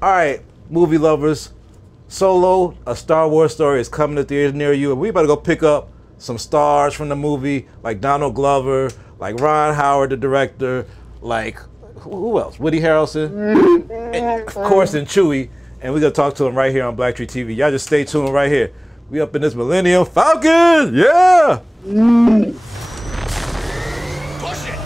All right, movie lovers, Solo, a Star Wars story is coming to theaters near you, and we better go pick up some stars from the movie, like Donald Glover, like Ron Howard, the director, like who else? Woody Harrelson, and of course, and Chewie. And we're gonna talk to him right here on BLACKTREE TV. Y'all just stay tuned right here. We up in this Millennium Falcon, yeah. Push it.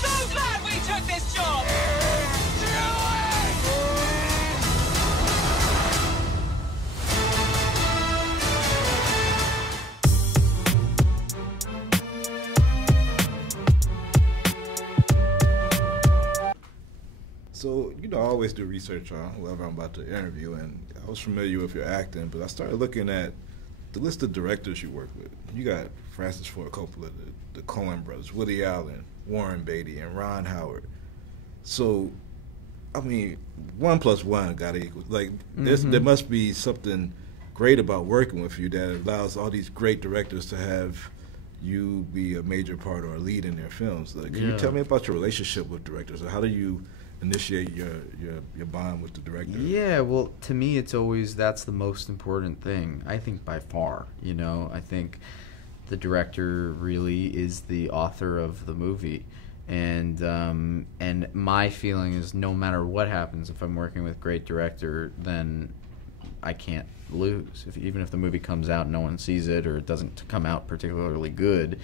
So glad we took this job. So, you know, I always do research on whoever I'm about to interview, and I was familiar with your acting, but I started looking at the list of directors you work with. You got Francis Ford Coppola, the Coen brothers, Woody Allen, Warren Beatty, and Ron Howard. So, I mean, 1 + 1 got to equal. Like, there must be something great about working with you that allows all these great directors to have you be a major part or a lead in their films. Like, can you tell me about your relationship with directors, or how do you initiate your bond with the director? Yeah, well, to me, it's always, that's the most important thing, I think, by far. You know, I think the director really is the author of the movie, and my feeling is, no matter what happens, if I'm working with a great director, then I can't lose. Even if the movie comes out and no one sees it, or it doesn't come out particularly good,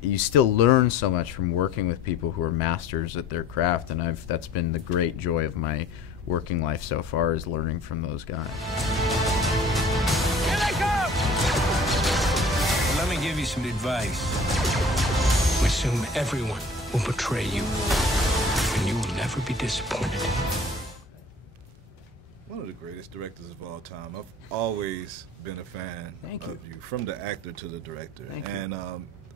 you still learn so much from working with people who are masters at their craft, and that's been the great joy of my working life so far, is learning from those guys. Here they come! Let me give you some advice. Assume everyone will betray you, and you will never be disappointed. One of the greatest directors of all time. I've always been a fan of you, from the actor to the director. And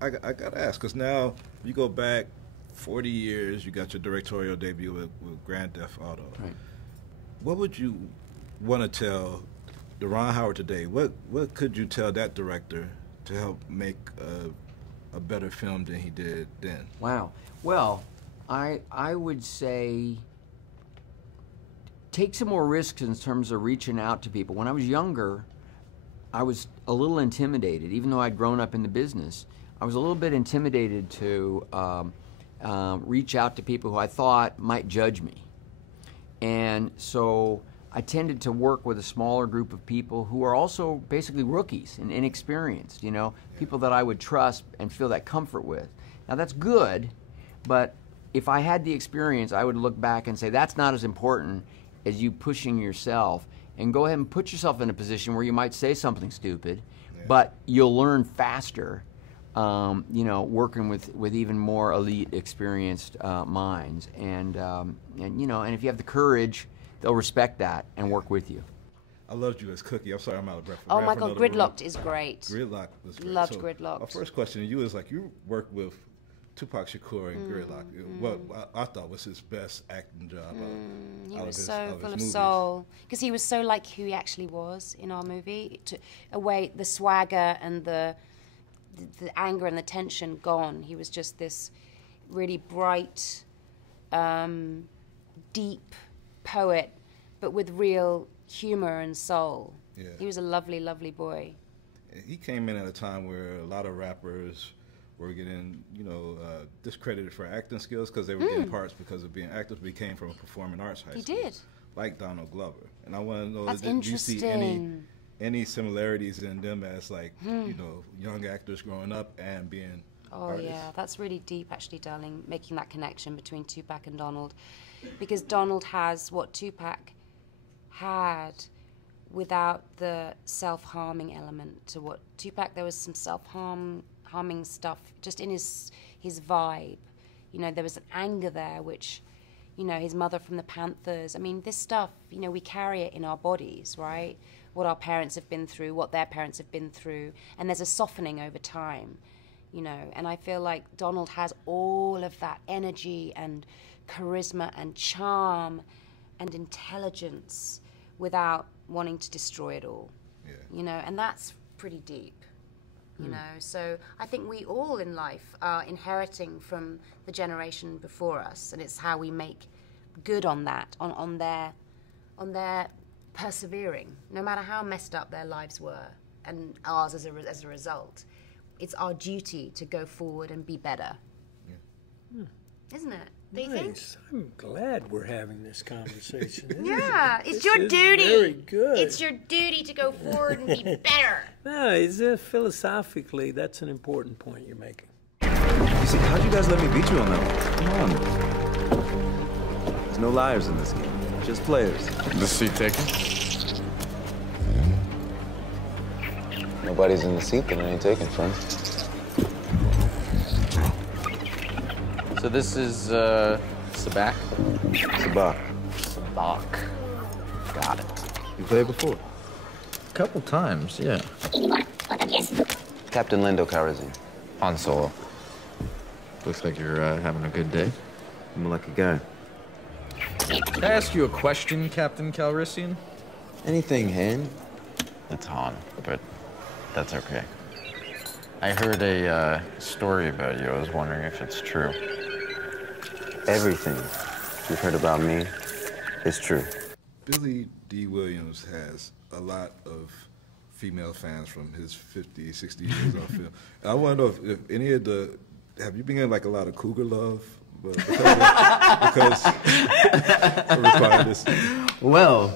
I got to ask, because now you go back 40 years, you got your directorial debut with Grand Theft Auto. Right. What would you want to tell the Ron Howard today? What could you tell that director to help make a better film than he did then? Wow. Well, I would say take some more risks in terms of reaching out to people. When I was younger, I was a little intimidated, even though I'd grown up in the business. I was a little bit intimidated to reach out to people who I thought might judge me. And so I tended to work with a smaller group of people who are also basically rookies and inexperienced, you know, people that I would trust and feel that comfort with. Now that's good, but if I had the experience, I would look back and say that's not as important as you pushing yourself, and go ahead and put yourself in a position where you might say something stupid, but you'll learn faster. You know, working with even more elite, experienced minds, and you know, and if you have the courage, they'll respect that and work with you. I loved you as Cookie. I'm sorry, I'm out of breath. Oh my God, Gridlocked is great. Gridlocked was great. Loved Gridlocked. My first question to you is, like, you worked with Tupac Shakur in Gridlocked. What I thought was his best acting job. He was so full of soul, because he was so like who he actually was in our movie. Away the swagger and the anger and the tension gone. He was just this really bright, deep poet, but with real humor and soul. Yeah. He was a lovely, lovely boy. He came in at a time where a lot of rappers were getting, you know, discredited for acting skills because they were getting parts because of being actors. But he came from a performing arts high school. He did. Like Donald Glover. And I want to know, do you see any similarities in them as, like, you know, young actors growing up and being artists? Yeah, that's really deep, actually, darling, making that connection between Tupac and Donald. Because Donald has what Tupac had without the self-harming element to what Tupac. There was some self-harming stuff just in his vibe. You know, there was an anger there, which, you know, his mother from the Panthers. I mean, this stuff, you know, we carry it in our bodies, right? What our parents have been through, what their parents have been through, and there's a softening over time, you know. And I feel like Donald has all of that energy and charisma and charm and intelligence without wanting to destroy it all, you know, and that's pretty deep. you know. So I think we all in life are inheriting from the generation before us, and it's how we make good on that, on their persevering, no matter how messed up their lives were, and ours as a result. It's our duty to go forward and be better. Yeah. Isn't it? Do you think? I'm glad we're having this conversation. Yeah, it's your duty. Very good. It's your duty to go forward and be better. No, philosophically, that's an important point you're making. You see, how'd you guys let me beat you on that one? Come on. There's no liars in this game, just players. The seat taken? Nobody's in the seat that it ain't taken from. So this is Sabak? Sabak. Sabak. Got it. You played before? A couple times, yeah. Captain Lindo Calrissian. Han Solo. Looks like you're having a good day. I'm a lucky guy. Can I ask you a question, Captain Calrissian? Anything, Han? It's Han, but that's okay. I heard a story about you. I was wondering if it's true. Everything you've heard about me is true. Billy D. Williams has a lot of female fans from his 50, 60 years on film. I want to know if any of have you been getting like a lot of cougar love? Because required this. Well,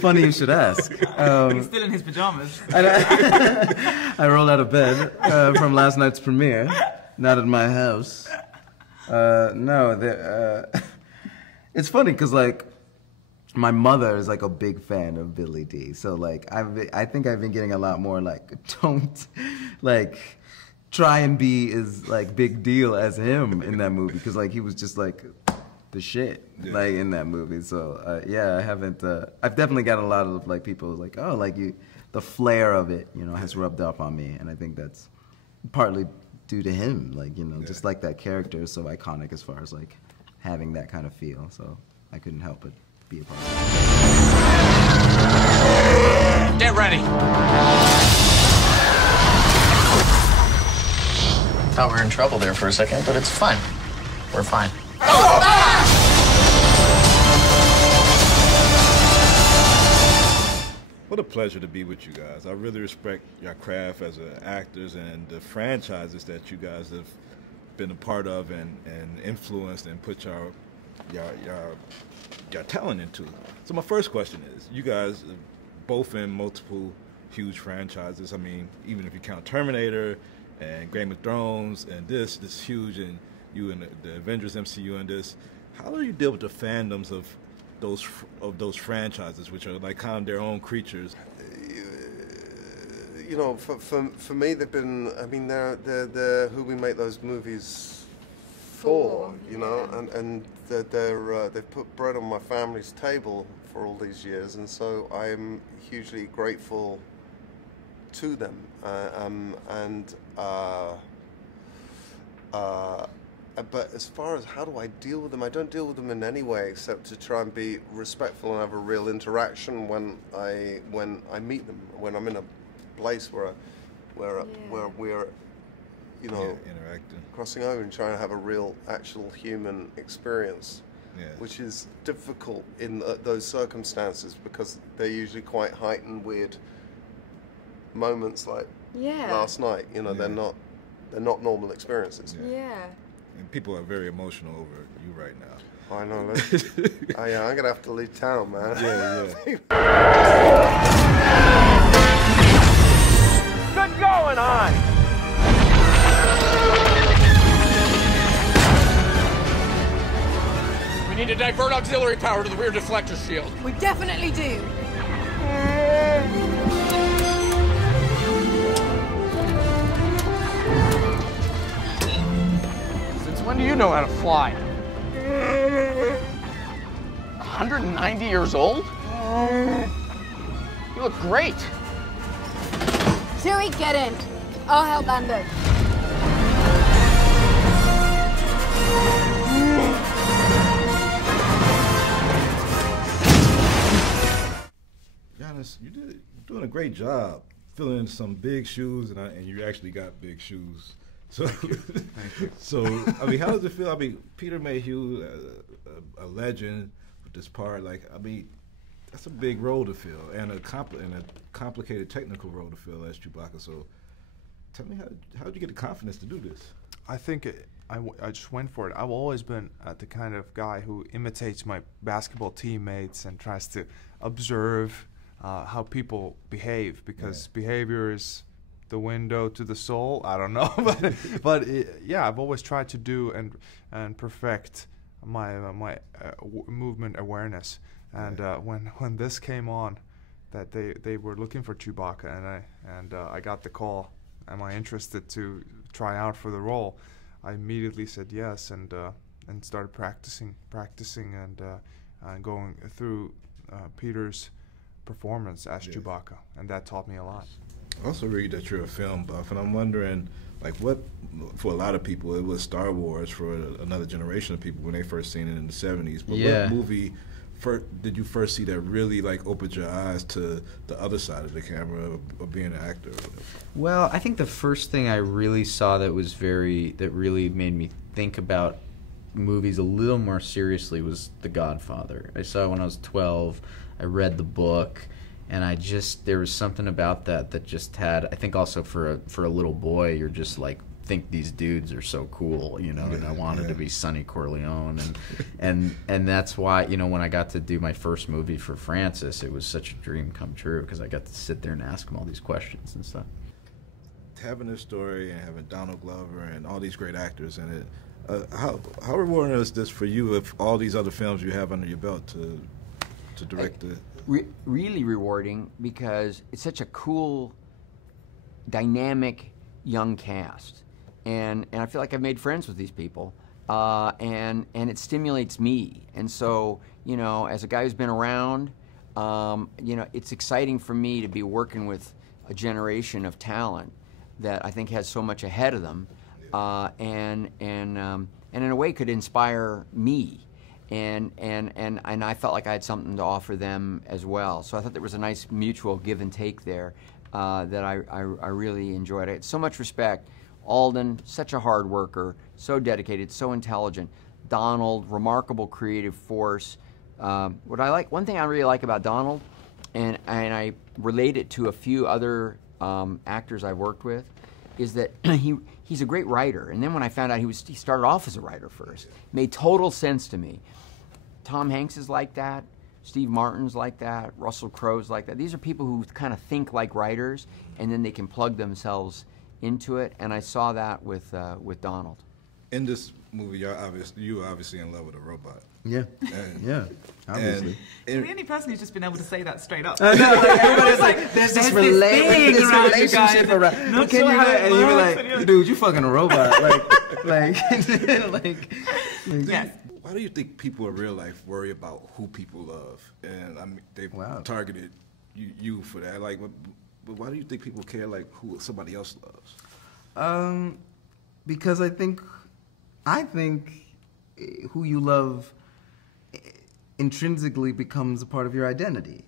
funny you should ask. He's still in his pajamas. I rolled out of bed from last night's premiere, not at my house. No, it's funny because like my mother is like a big fan of Billy D. So like I think I've been getting a lot more like don't like try and be as like big deal as him in that movie because like he was just like the shit like in that movie. So yeah, I haven't. I've definitely got a lot of like people like oh like you the flair of it has rubbed off on me, and I think that's partly due to him, like, just like that character is so iconic as far as like having that kind of feel. So I couldn't help but be a part of it. Get ready. Thought we were in trouble there for a second, but it's fine. We're fine. What a pleasure to be with you guys. I really respect your craft as actors and the franchises that you guys have been a part of and influenced and put your talent into. So my first question is, you guys are both in multiple huge franchises. I mean, even if you count Terminator and Game of Thrones and this huge, and you in the Avengers MCU and this, how do you deal with the fandoms of those franchises, which are like kind of their own creatures? For me, they've been. I mean, they're who we make those movies for. And they've put bread on my family's table for all these years, and so I'm hugely grateful to them. But as far as how do I deal with them, I don't deal with them in any way except to try and be respectful and have a real interaction when I meet them. When I'm in a place where we're interacting, crossing over and trying to have a real, actual human experience, which is difficult in those circumstances because they're usually quite heightened, weird moments like last night. They're not normal experiences. And people are very emotional over you right now. I know. I'm gonna have to leave town, man. Good going on! We need to divert auxiliary power to the rear deflector shield. We definitely do. When do you know how to fly? 190 years old? You look great. Chewie, get in. I'll help Lando. Giannis, you're doing a great job filling some big shoes, and you actually got big shoes. So, Thank you. So I mean, how does it feel? I mean, Peter Mayhew, a legend with this part. Like, I mean, that's a big role to fill, and a complicated technical role to fill as Chewbacca. So, tell me, how did you get the confidence to do this? I think I just went for it. I've always been the kind of guy who imitates my basketball teammates and tries to observe how people behave, because behavior is the window to the soul. I don't know, but yeah, I've always tried to do and perfect my movement awareness. And when this came on, that they were looking for Chewbacca, and I got the call, am I interested to try out for the role? I immediately said yes, and started practicing and going through Peter's performance as Chewbacca, and that taught me a lot. I also read that you're a film buff, and I'm wondering, like, what, for a lot of people, it was Star Wars for another generation of people when they first seen it in the 70s. But what movie did you first see that really, like, opened your eyes to the other side of the camera of being an actor? Well, I think the first thing I really saw that really made me think about movies a little more seriously was The Godfather. I saw it when I was 12. I read the book, and there was something about that just had, I think also for a little boy, you're just like, think these dudes are so cool, you know, and I wanted to be Sonny Corleone, and that's why, you know, when I got to do my first movie for Francis, it was such a dream come true, because I got to sit there and ask him all these questions and stuff. Having this story and having Donald Glover and all these great actors in it, how rewarding is this for you, if all these other films you have under your belt to direct it? Really rewarding, because it's such a cool, dynamic young cast, and I feel like I've made friends with these people, and it stimulates me. And so, you know, as a guy who's been around, you know, it's exciting for me to be working with a generation of talent that I think has so much ahead of them, and in a way could inspire me. And I felt like I had something to offer them as well. So I thought there was a nice mutual give and take there that I really enjoyed. I had so much respect. Alden, such a hard worker, so dedicated, so intelligent. Donald, remarkable creative force. One thing I really like about Donald, and I relate it to a few other actors I've worked with, is that he's a great writer. And then when I found out he started off as a writer first, it made total sense to me. Tom Hanks is like that. Steve Martin's like that. Russell Crowe's like that. These are people who kind of think like writers, and then they can plug themselves into it. And I saw that with Donald. In this movie, you were obviously in love with a robot. Yeah, yeah, obviously. You're the only person who's just been able to say that straight up. I know, like, everybody's like, there's this relationship around. Not Can sure you how and it you're works, like, dude, you fucking a robot. like, yes. Why do you think people in real life worry about who people love? And I mean, they've targeted you for that. Like, but why do you think people care, like, who somebody else loves? Because I think who you love intrinsically becomes a part of your identity,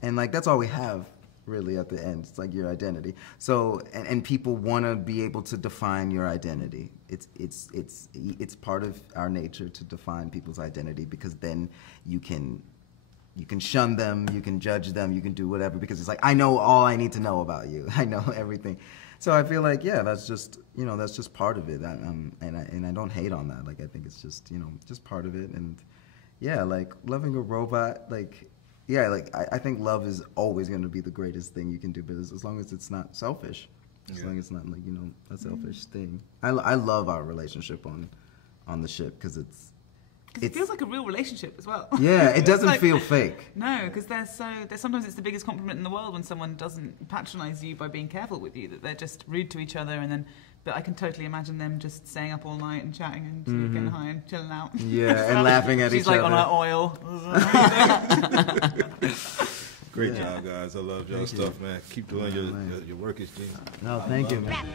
and like that's all we have really at the end. It's like your identity. So and people want to be able to define your identity. It's part of our nature to define people's identity, because then you can shun them, you can judge them, you can do whatever, because it's like, I know all I need to know about you. I know everything. So I feel like, yeah, that's just, you know, that's just part of it. And I don't hate on that. Like, I think it's just, you know, just part of it. And yeah, like loving a robot, like, yeah, like I think love is always going to be the greatest thing you can do, but as long as it's not selfish, as long as it's not like, you know, a selfish thing. I love our relationship on the ship, because it feels like a real relationship as well. Yeah, it doesn't feel fake. No, because sometimes it's the biggest compliment in the world when someone doesn't patronize you by being careful with you, that they're just rude to each other, and then, but I can totally imagine them just staying up all night and chatting and sort of getting high and chilling out. Yeah, and laughing at each other. She's like on her oil. Great job, guys. I love y'all stuff, man. Keep doing your work is genius. No, thank you, man.